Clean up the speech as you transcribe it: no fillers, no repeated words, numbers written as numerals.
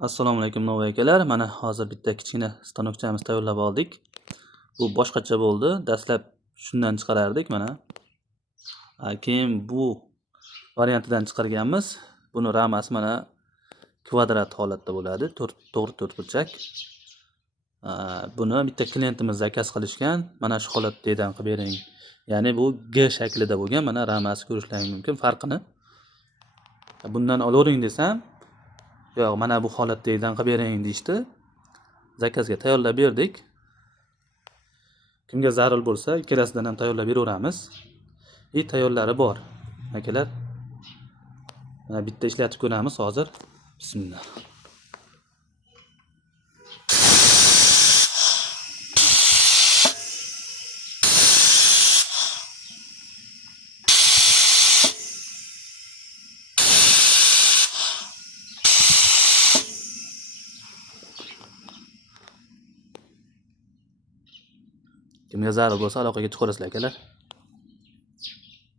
Assalomu alaykum novvoy akalar. Mana hozir bitta kichkina stanokchamiz tayyorlab oldik. Bu boshqacha bo'ldi. Dastlab shundan chiqarardik mana. Keyin bu variantidan chiqarganmiz. Buni ramasi mana kvadrat holatda bo'ladi. To'g'ri to'rtburchak. Buni bitta klientimiz zakaz qilishgan. Mana shu holatdagidan qilib bering. Ya'ni bu G shaklida bo'lgan. Mana ramasi ko'rishlaring mumkin farqini. Bundan olavering desam, yo'q, mana bu holatdagidan qilib bering deyishdi. Zakazga tayyorlab berdik. Kimga zarur bo'lsa, ikkalasidan ham tayyorlab beraveramiz. Tayyorlari bor, akalar. Mana bitta ishlatib ko'ramiz hozir. Bismillah. Kimga zarur bo'lsa aloqaga chiqarasizlar akalar.